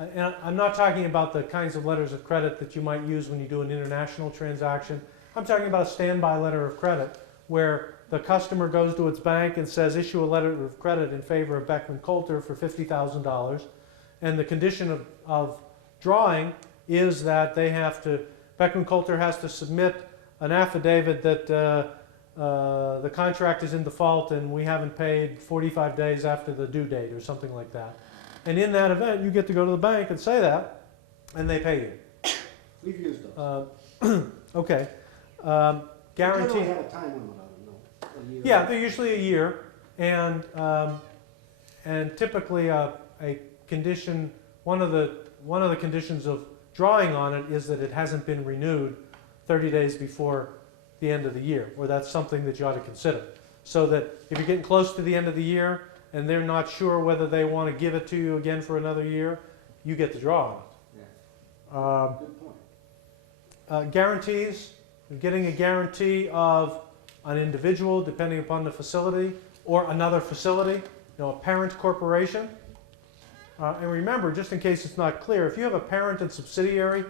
And I'm not talking about the kinds of letters of credit that you might use when you do an international transaction. I'm talking about a standby letter of credit where the customer goes to its bank and says, issue a letter of credit in favor of Beckman Coulter for $50,000. And the condition of drawing is that they have to, Beckman Coulter has to submit an affidavit that the contract is in default and we haven't paid 45 days after the due date or something like that. And in that event, you get to go to the bank and say that, and they pay you. We've used those. Okay. Guarantee. They don't have a time limit on them, though. A year. Yeah, they're usually a year, and typically a condition. One of the conditions of drawing on it is that it hasn't been renewed 30 days before the end of the year, or that's something that you ought to consider. So that if you're getting close to the end of the year and they're not sure whether they want to give it to you again for another year, you get to draw on it. Yeah. Good point. Guarantees, you're getting a guarantee of an individual depending upon the facility or another facility, a parent corporation. And remember, just in case it's not clear, if you have a parent and subsidiary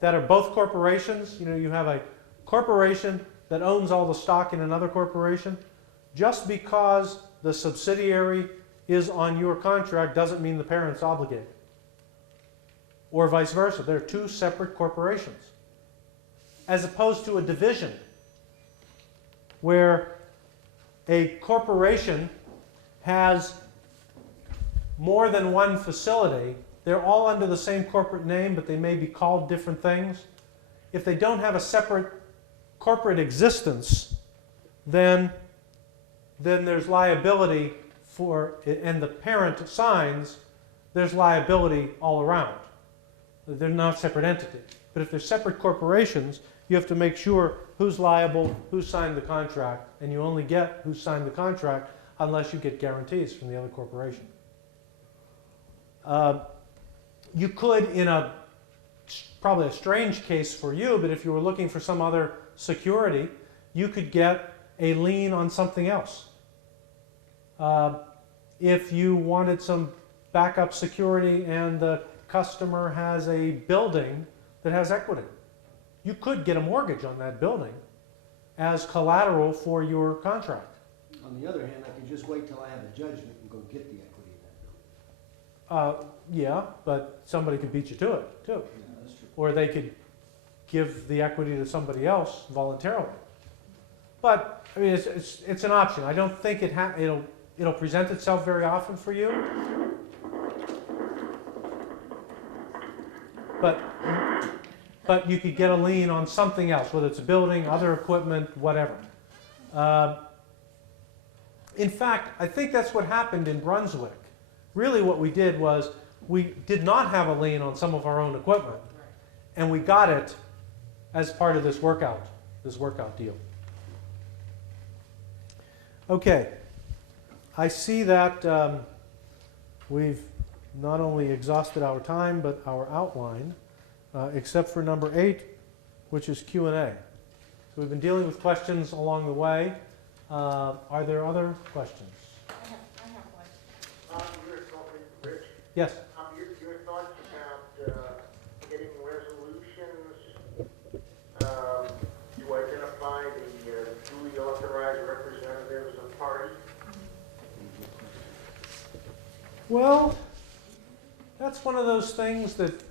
that are both corporations, you have a corporation that owns all the stock in another corporation, just because the subsidiary is on your contract doesn't mean the parent's obligated. Or vice versa. They're two separate corporations. As opposed to a division where a corporation has more than one facility. They're all under the same corporate name, but they may be called different things. If they don't have a separate corporate existence, then there's liability for, and the parent signs, there's liability all around. They're not separate entities. But if they're separate corporations, you have to make sure who's liable, who signed the contract, and you only get who signed the contract unless you get guarantees from the other corporation. You could, in probably a strange case for you, but if you were looking for some other security, you could get a lien on something else. If you wanted some backup security and the customer has a building that has equity, you could get a mortgage on that building as collateral for your contract. On the other hand, I could just wait till I have a judgment and go get the equity in that building. Yeah, but somebody could beat you to it, too. Yeah, that's true. Or they could give the equity to somebody else voluntarily. But, I mean, it's an option. I don't think it'll present itself very often for you. But you could get a lien on something else, whether it's a building, other equipment, whatever. In fact, I think that's what happened in Brunswick. Really what we did was we did not have a lien on some of our own equipment, and we got it as part of this workout deal. Okay, I see that we've not only exhausted our time, but our outline, except for number 8, which is Q&A. So we've been dealing with questions along the way. Are there other questions? I have one. Rich, Yes. your thoughts about getting resolutions to identify the duly authorized representatives of parties? Well, that's one of those things that,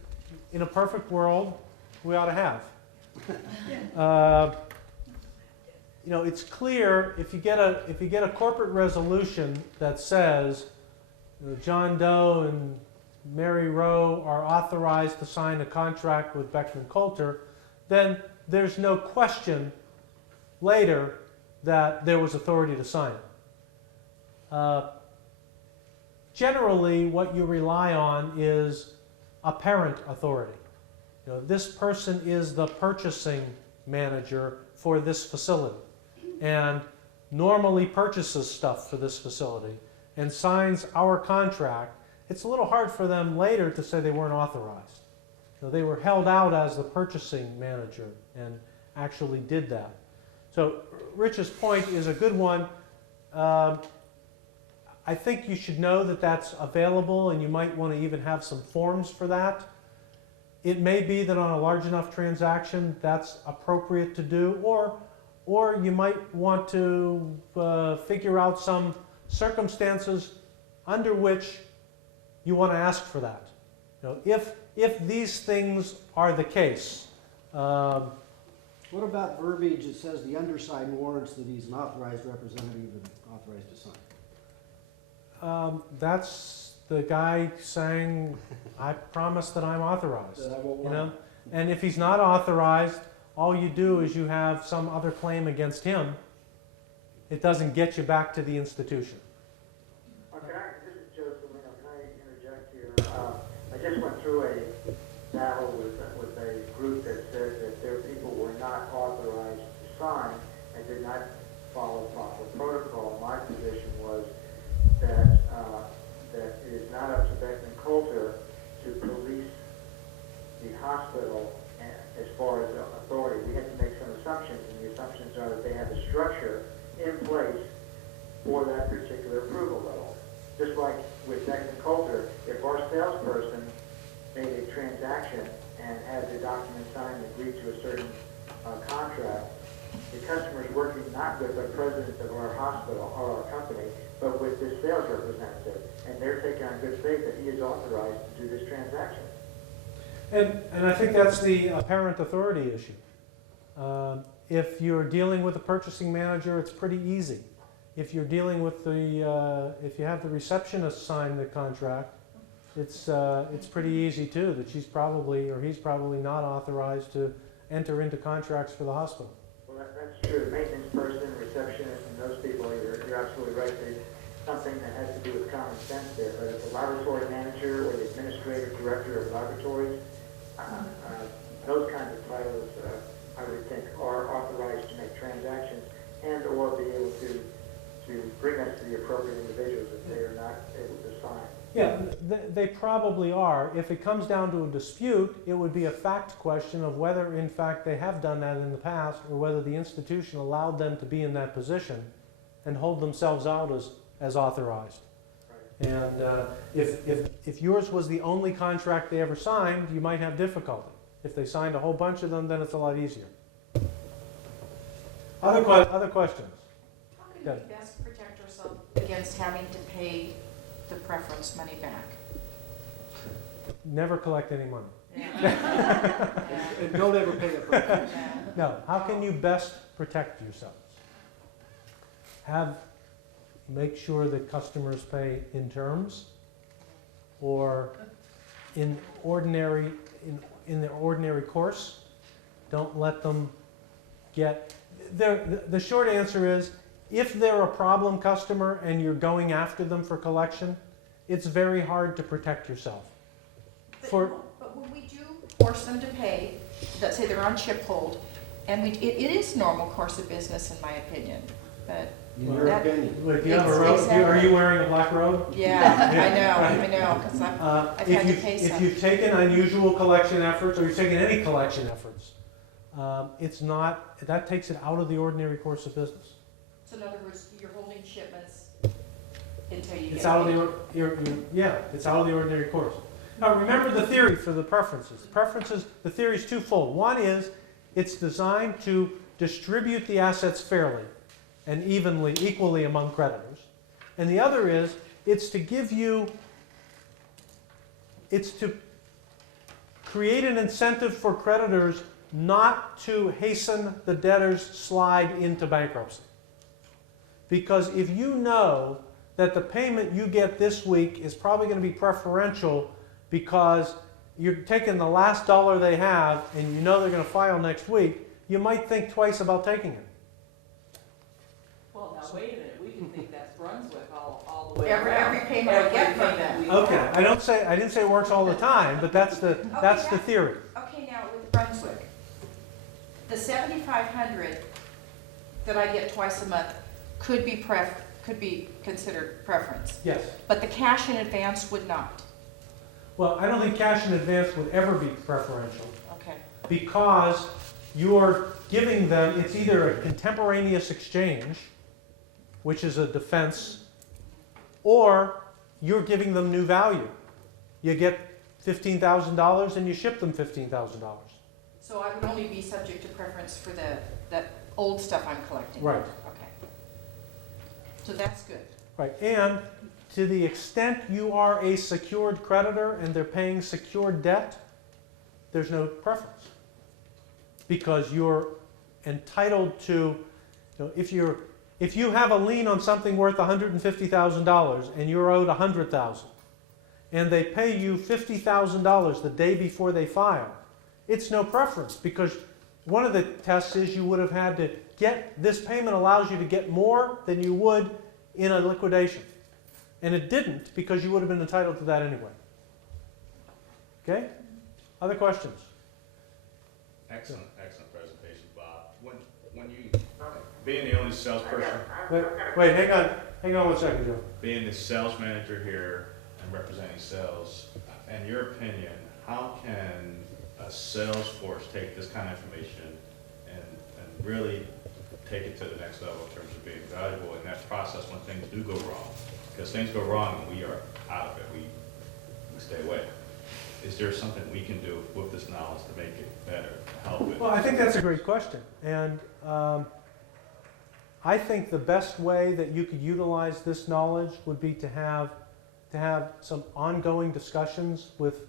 in a perfect world, we ought to have. It's clear if you get a corporate resolution that says John Doe and Mary Rowe are authorized to sign a contract with Beckman Coulter, then there's no question later that there was authority to sign it. Generally, what you rely on is apparent authority. This person is the purchasing manager for this facility and normally purchases stuff for this facility and signs our contract. It's a little hard for them later to say they weren't authorized. They were held out as the purchasing manager and actually did that. So Rich's point is a good one. I think you should know that that's available, and you might want to even have some forms for that. It may be that on a large enough transaction that's appropriate to do, or you might want to figure out some circumstances under which you want to ask for that. You know, if these things are the case. What about verbiage that says the undersigned warrants that he's an authorized representative and authorized to sign? That's the guy saying, I promise that I'm authorized. That I won't You lie. know? And if he's not authorized, all you do is you have some other claim against him. It doesn't get you back to the institution. Okay, this is Joe Salino. Can I interject here? I just went through a battle with a group that said that their people were not authorized to sign and did not follow proper protocol. My position was that it is not up to Beckman Coulter to police the hospital as far as authority. We have to make some assumptions, and the assumptions are that they have a structure in place for that particular approval level. Just like with Beckman Coulter, if our salesperson made a transaction and had the document signed and agreed to a certain contract, the customer is working not with the president of our hospital or our company, but with this sales representative, and they're taking on good faith that he is authorized to do this transaction. And I think that's the apparent authority issue. If you're dealing with a purchasing manager, it's pretty easy. If you're dealing with if you have the receptionist sign the contract, it's pretty easy too, that she's probably, or he's probably not authorized to enter into contracts for the hospital. Well, that's true. The maintenance person, receptionist, and those people, you're absolutely right. There's something that has to do with common sense there. But if the laboratory manager or the administrative director of laboratories, those kinds of titles, I would think, are authorized to make transactions and or be able to bring us to the appropriate individuals if they are not able to sign. Yeah, they probably are. If it comes down to a dispute, it would be a fact question of whether, in fact, they have done that in the past, or whether the institution allowed them to be in that position and hold themselves out as authorized. Right. And if yours was the only contract they ever signed, you might have difficulty. If they signed a whole bunch of them, then it's a lot easier. Other questions? How can Yeah. we best protect ourselves against having to pay the preference money back? Never collect any money. Yeah. And don't ever pay it for No, how can you best protect yourselves? Make sure that customers pay in terms or in their ordinary course. Don't let them get, the short answer is, if they're a problem customer and you're going after them for collection, it's very hard to protect yourself. But when we do force them to pay, let's say they're on chip hold, and it is normal course of business in my opinion, but In your That- opinion. Wait, do you have a robe? Exactly. Are you wearing a black robe? yeah, I know, because I've had to pay If some. you've taken unusual collection efforts, or you've taken any collection efforts, that takes it out of the ordinary course of business. So in other words, you're holding shipments until you get It's out of paid. it's out of the ordinary course. Now remember the theory for the preferences. The theory is twofold. One is it's designed to distribute the assets fairly and equally among creditors. And the other is it's to create an incentive for creditors not to hasten the debtor's slide into bankruptcy. Because if you know that the payment you get this week is probably going to be preferential because you're taking the last dollar they have and you know they're going to file next week, you might think twice about taking it. Well, now, wait a minute, we can think that's Brunswick all the way Every around. payment I get from Every them. payment we Okay, have. I didn't say it works all the time, but that's the theory. Okay, now with Brunswick, the $7,500 that I get twice a month could be considered preference, Yes. but the cash in advance would not. Well, I don't think cash in advance would ever be preferential Okay. because you're giving them, it's either a contemporaneous exchange, which is a defense or you're giving them new value. You get $15,000 and you ship them $15,000. So I would only be subject to preference for that old stuff I'm collecting? Right. Okay. So that's good. Right, and to the extent you are a secured creditor and they're paying secured debt, there's no preference. Because you're entitled to, if you have a lien on something worth $150,000 and you're owed $100,000, and they pay you $50,000 the day before they file, it's no preference, because one of the tests is you would have had to get, this payment allows you to get more than you would in a liquidation. And it didn't, because you would have been entitled to that anyway. Okay? Other questions? Excellent presentation, Bob. When you, being the only salesperson, Wait, hang on 1 second, Joe. being the sales manager here and representing sales, in your opinion, how can a sales force take this kind of information and really take it to the next level in terms of being valuable in that process when things do go wrong? Because things go wrong and we are out of it, we stay away. Is there something we can do with this knowledge to make it better, to help it? Well, I think that's a great question. And I think the best way that you could utilize this knowledge would be to have some ongoing discussions with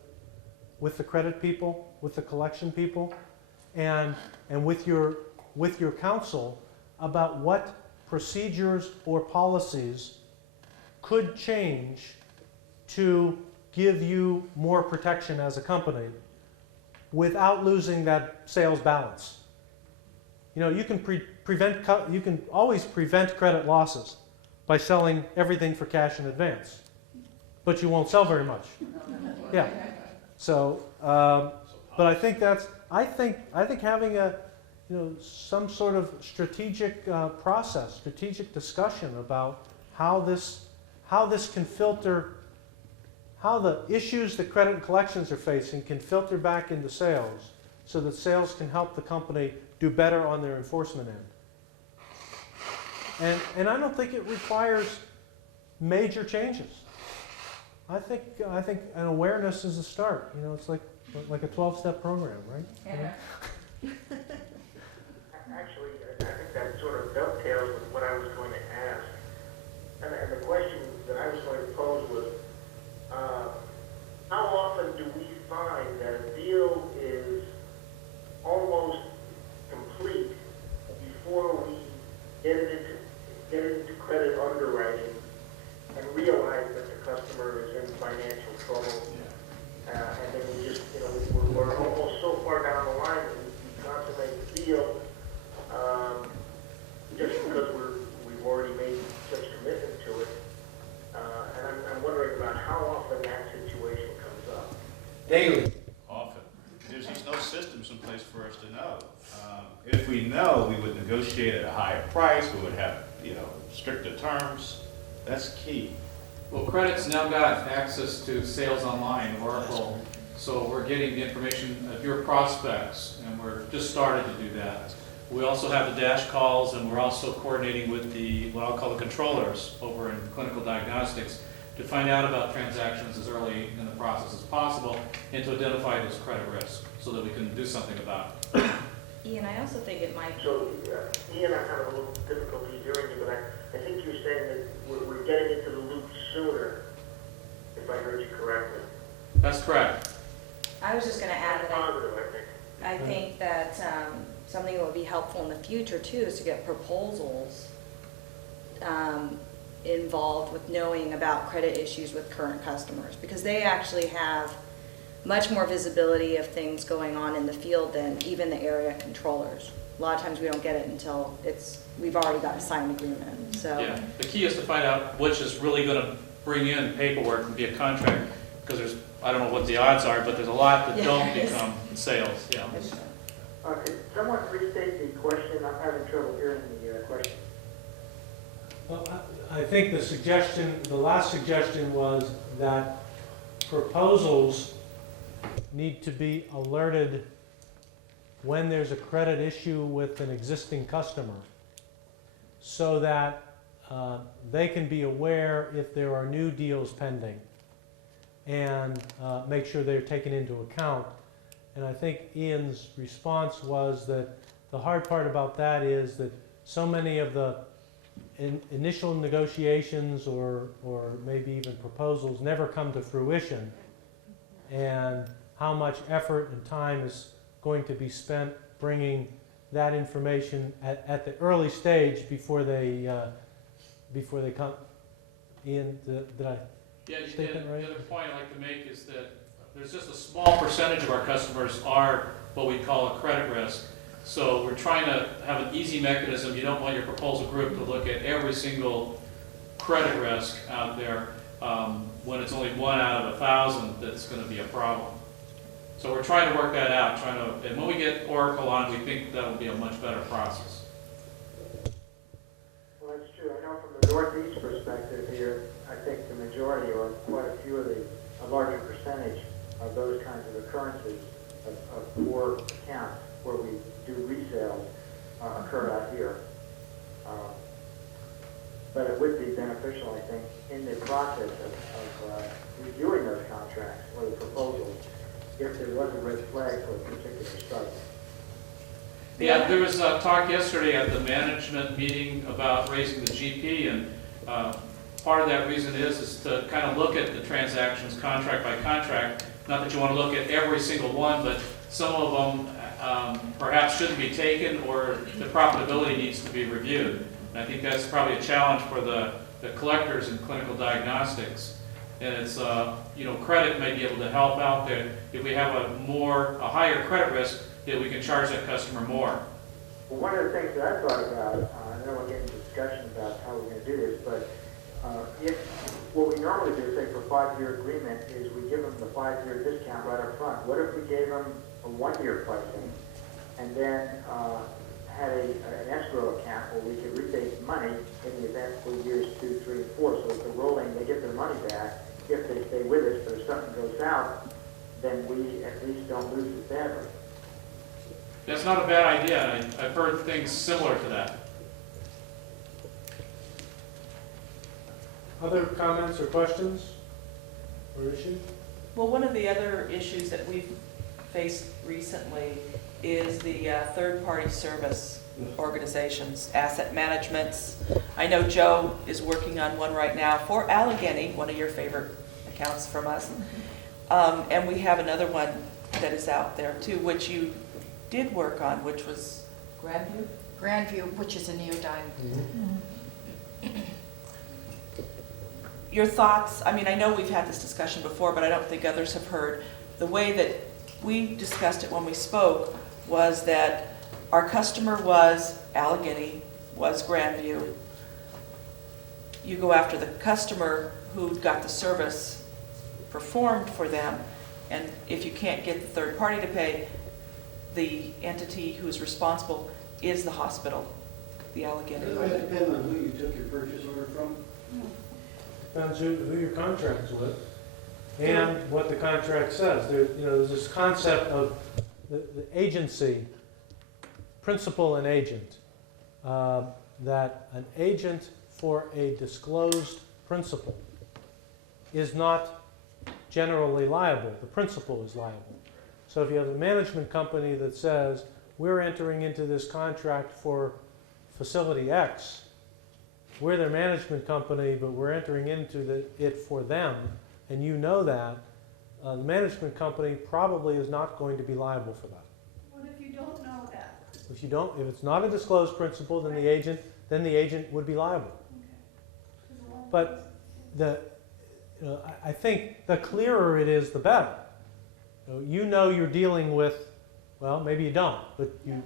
the credit people, with the collection people, and with your counsel about what procedures or policies could change to give you more protection as a company without losing that sales balance. You can always prevent credit losses by selling everything for cash in advance, but you won't sell very much. Yeah. So, but I think having some sort of strategic process, strategic discussion about how this can filter, how the issues that credit and collections are facing can filter back into sales, so that sales can help the company do better on their enforcement end. And I don't think it requires major changes. I think an awareness is a start. It's like a 12-step program, right? Yeah. Actually, I think that sort of dovetails with what I was going to ask. And the question that I was going to pose was, how often do we find that a deal is almost complete before we get it into credit underwriting and realize that the customer is in financial trouble? And then we just, we're almost so far down the line that we consummate the deal just because we've already made such commitment to it. And I'm wondering about how often that situation comes up. Daily. Often. There's just no systems in place for us to know. If we know, we would negotiate at a higher price, we would have, stricter terms. That's key. Well, credit's now got access to Sales Online, Oracle, so we're getting the information of your prospects, and we're just started to do that. We also have the dash calls, and we're also coordinating with what I'll call the controllers over in clinical diagnostics to find out about transactions as early in the process as possible and to identify those credit risks so that we can do something about it. Ian, I also think it might. So, Ian, I have a little difficulty hearing you, but I think you're saying that we're getting into the loop sooner, if I heard you correctly. That's correct. I was just going to add that Positive, I think. I think that something that would be helpful in the future too is to get proposals involved with knowing about credit issues with current customers, because they actually have much more visibility of things going on in the field than even the area controllers. A lot of times we don't get it until we've already got a signed agreement. So Yeah, the key is to find out which is really going to bring in paperwork and be a contract, because I don't know what the odds are, but there's a lot that don't become sales. Yeah. Could someone restate the question? I'm having trouble hearing the question. Well, I think the last suggestion was that proposals need to be alerted when there's a credit issue with an existing customer, so that they can be aware if there are new deals pending and make sure they're taken into account. And I think Ian's response was that the hard part about that is that so many of the initial negotiations or maybe even proposals never come to fruition, and how much effort and time is going to be spent bringing that information at the early stage before they come. Ian, did I? Yeah, you State did. that right? The other point I'd like to make is that there's just a small percentage of our customers are what we call a credit risk. So we're trying to have an easy mechanism. You don't want your proposal group to look at every single credit risk out there when it's only 1 out of 1,000 that's going to be a problem. So we're trying to work that out, and when we get Oracle on, we think that'll be a much better process. Well, that's true. I know from the Northeast perspective here, I think the majority or quite a few of a larger percentage of those kinds of occurrences of poor accounts where we do resales occur out here. But it would be beneficial, I think, in the process of reviewing those contracts or the proposals, if there was a red flag for a particular site. Yeah, there was talk yesterday at the management meeting about raising the GP, and part of that reason is to kind of look at the transactions contract by contract. Not that you want to look at every single one, but some of them perhaps shouldn't be taken, or the profitability needs to be reviewed. And I think that's probably a challenge for the collectors in clinical diagnostics. And it's, credit may be able to help out there. If we have a higher credit risk, that we can charge that customer more. Well, one of the things that I thought about, I know we're getting discussion about how we're going to do this, but if what we normally do, say for a 5-year agreement, is we give them the 5-year discount right up front. What if we gave them a 1-year pricing and then had an escrow account where we could rebate money in the event for years 2, 3, and 4. So if they're rolling, they get their money back. If they stay with us, but if something goes south, then we at least don't lose it badly. That's not a bad idea. I've heard things similar to that. Other comments or questions or issues? Well, one of the other issues that we've faced recently is the third-party service organizations, asset managements. I know Joe is working on one right now for Allegheny, one of your favorite accounts from us. And we have another one that is out there too, which you did work on, which was Grandview? Grandview, which is a Neodyne. Your thoughts, I mean, I know we've had this discussion before, but I don't think others have heard. The way that we discussed it when we spoke was that our customer was Allegheny, was Grandview. You go after the customer who got the service performed for them, and if you can't get the third party to pay, the entity who's responsible is the hospital, the Allegheny. Doesn't it depend on who you took your purchase order from? Depends who your contract's with and what the contract says. There's this concept of the agency, principal and agent, that an agent for a disclosed principal is not generally liable. The principal is liable. So if you have a management company that says, we're entering into this contract for facility X, we're their management company, but we're entering into it for them, and you know that, the management company probably is not going to be liable for that. What if you don't know that? If it's not a disclosed principal, then the agent would be liable. But I think the clearer it is, the better. You know you're dealing with, well, maybe you don't, but you,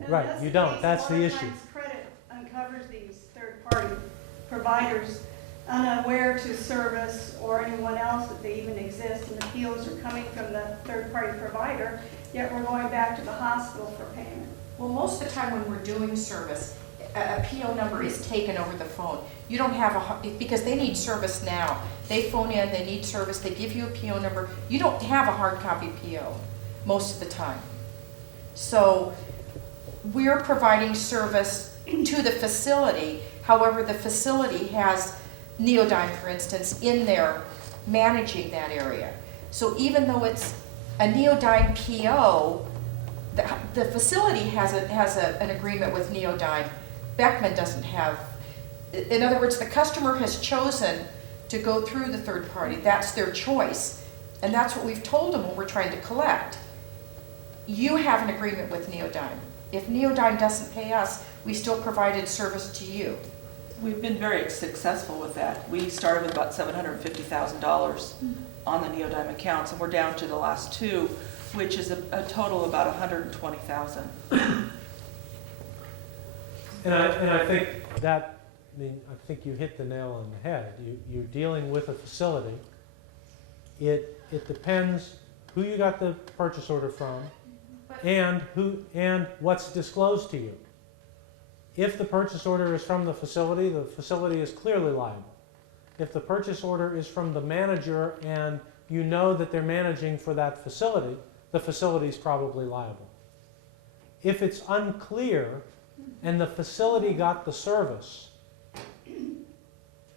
And right, that's you the don't. case. That's A lot the of issue. times credit uncovers these third-party providers unaware to service or anyone else that they even exist, and the appeals are coming from the third-party provider, yet we're going back to the hospital for payment. Well, most of the time when we're doing service, a PO number is taken over the phone. You don't have because they need service now. They phone in, they need service, they give you a PO number. You don't have a hard copy PO most of the time. So we're providing service to the facility. However, the facility has Neodyne, for instance, in there managing that area. So even though it's a Neodyne PO, the facility has an agreement with Neodyne. Beckman doesn't have. In other words, the customer has chosen to go through the third party. That's their choice. And that's what we've told them when we're trying to collect. You have an agreement with Neodyne. If Neodyne doesn't pay us, we still provided service to you. We've been very successful with that. We started with about $750,000 on the Neodyme accounts, and we're down to the last two, which is a total of about $120,000. And I think that, I think you hit the nail on the head. You're dealing with a facility. It depends who you got the purchase order from and what's disclosed to you. If the purchase order is from the facility is clearly liable. If the purchase order is from the manager and you know that they're managing for that facility, the facility is probably liable. If it's unclear and the facility got the service,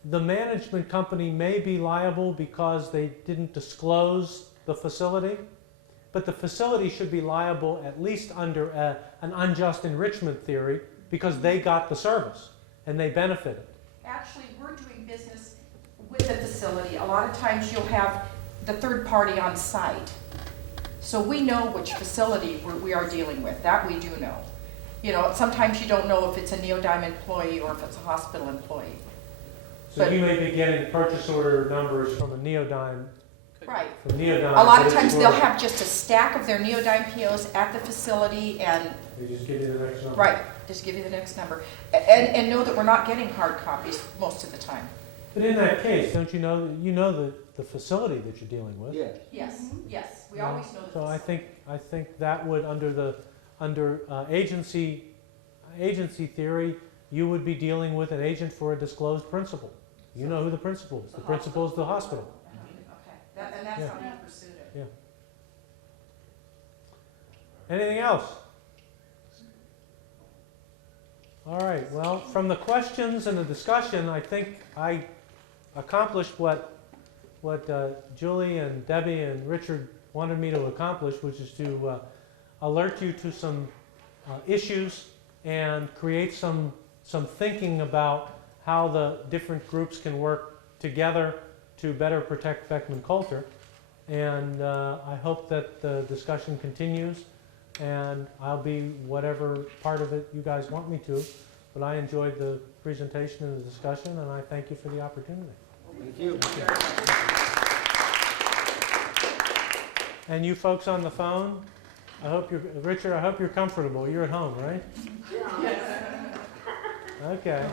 the management company may be liable because they didn't disclose the facility, but the facility should be liable at least under an unjust enrichment theory because they got the service and they benefited. Actually, we're doing business with the facility. A lot of times you'll have the third party on site. So we know which facility we are dealing with. That we do know. You know, sometimes you don't know if it's a Neodyne employee or if it's a hospital employee. So But- you may be getting purchase order numbers from a Neodyne, Right. from Neodyne. A lot but of it's times for- they'll have just a stack of their Neodyne POs at the facility and, They just give you the next number. right, just give you the next number. And know that we're not getting hard copies most of the time. But in that case, don't you know the facility that you're dealing with? Yes. Yes, yes, we Yeah. always know the So I facility. think that would under agency theory, you would be dealing with an agent for a disclosed principal. You know who the principal is. The principal is the hospital. Okay, and that's how we pursued it. Anything else? All right, well, from the questions and the discussion, I think I accomplished what Julie and Debbie and Richard wanted me to accomplish, which is to alert you to some issues and create some thinking about how the different groups can work together to better protect Beckman Coulter. And I hope that the discussion continues, and I'll be whatever part of it you guys want me to. But I enjoyed the presentation and the discussion, and I thank you for the opportunity. Thank you. And you folks on the phone, Richard, I hope you're comfortable. You're at home, right? Yeah. Okay.